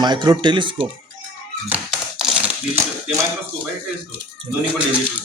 Micro telescope ते microscope आहे telescope दोन्ही पण डिजिटल.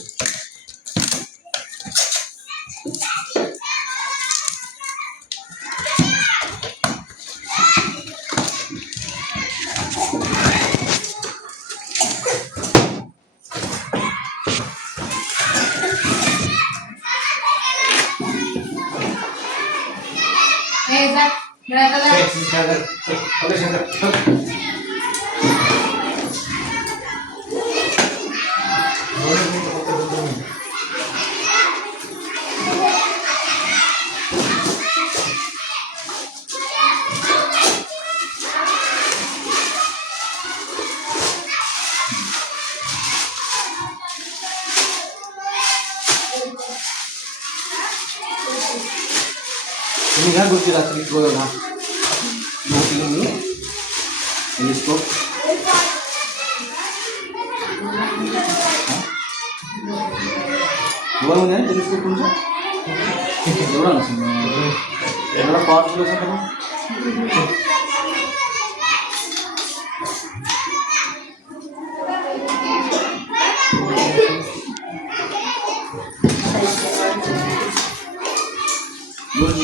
तुम्ही ह्या गोष्टी रात्री बघा टेलिस्कोप एवढा टेलिस्कोप तुमचा एवढा नसेल एवढा पॉवरफुल असेल का रोज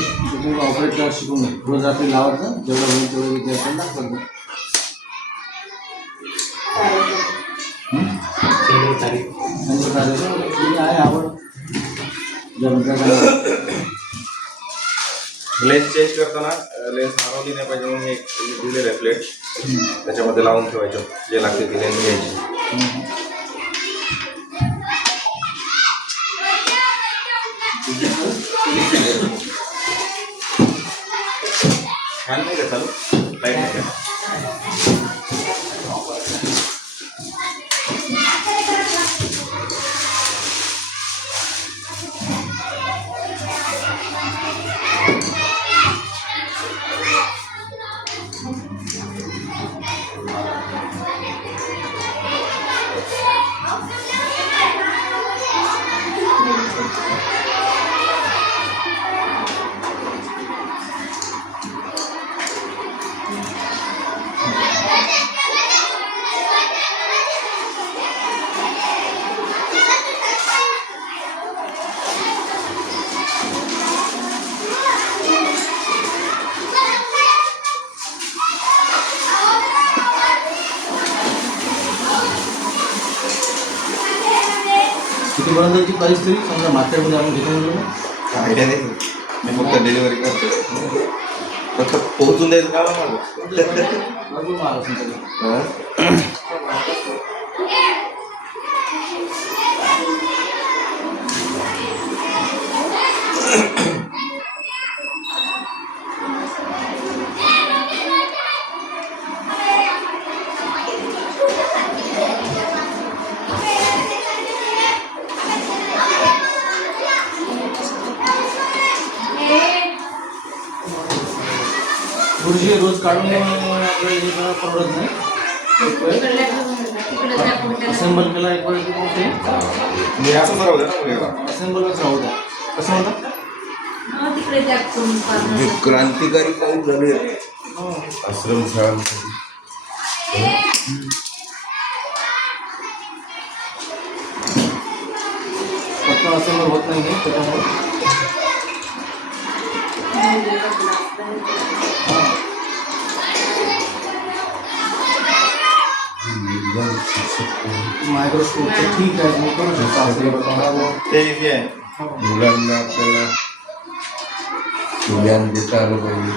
ऑपरेट करायला शिकून रोज रात्री लावायचं जेवढं होईल तेवढं इथे आपण दाखवायचं. आहे आवड लेन्स चेंज करताना लेन्स हरवली नाही पाहिजे म्हणून एक दिलेलं आहे प्लेट त्याच्यामध्ये लावून ठेवायचं जे लागते ती लेन्स घ्यायची. फॅन नाही का चालू लाईट नाही का कितीपर्यंतची परिस्थिती समजा मार्केटमध्ये आपण घेतो गेलो ना आयडिया नाही मी फक्त डिलिव्हरी करतो फक्त पोहोचून द्यायचं का भरपूर महाग असेल त्याला. गुरुजी रोज काढून आपल्याला परवडत नाही. असेंबल केला एक वेळ की मी असं बरोबर असेंबलच राहू द्या. कसं म्हणतात क्रांतिकारी पाऊस झाले आश्रम शाळांसाठी. फक्त असेंबल होत नाही त्याच्यामुळे मायक्रोस्कोप ठीक आहे मी करू शकतो. ते इझी आहे मुलांना आपल्याला ज्ञान देता आलं पाहिजे.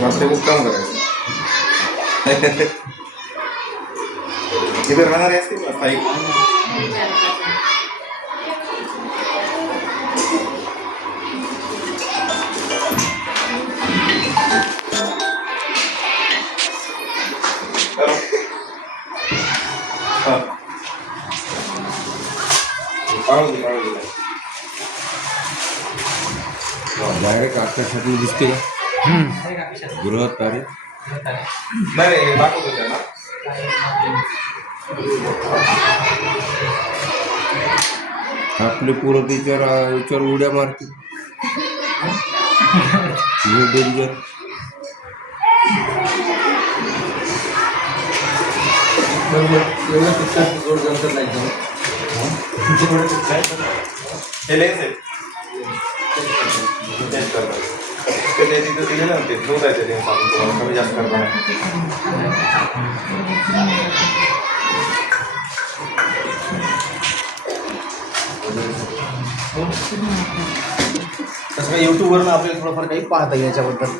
रात्री मुक्काम करायचं इथे राहणार आहेस की स्थायिक डायरेक्ट आकाशातून दिसते का गृह तारे नाही दाखवतो त्यांना आपले पोरं याच्यावर उड्या मारतील. हे डेंजर. एवढं पिक्चर जोड जमत नाही एकदम. हे लेन्स आहे चेंज करतात ते तिथं दिलेलं ना ते ठेवता येते लेन्स आपण तुम्हाला कमी जास्त करता तसं काही यूट्यूबवरून आपल्याला थोडंफार काही पाहता येईल याच्याबद्दल.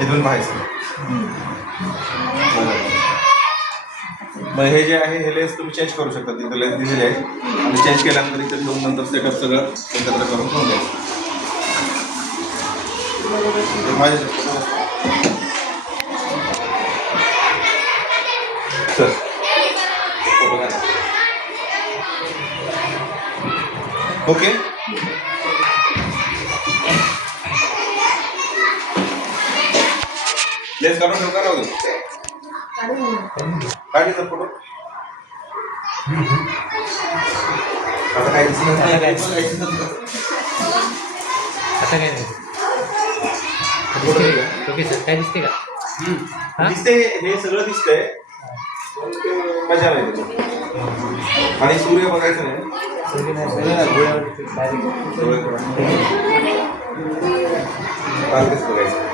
इथून पाहायचं मग हे जे आहे हे लेन्स तुम्ही चेंज करू शकता तिथं लेन्स दिलेले आहे आणि चेंज केल्यानंतर इथं ठेवून नंतर सेटअप सगळं एकत्र करून ठेवून द्यायचं सर ओके लेन्स काढून ठेव करा काढायचा फोटो आता काय दिसत नाही आता काय नाही ओके सर काय दिसते का हा? दिसते हे सगळं दिसतंय पण ते मजा नाही त्याच्यात. आणि सूर्य बघायचं नाही डोळे बारकेच बघायचं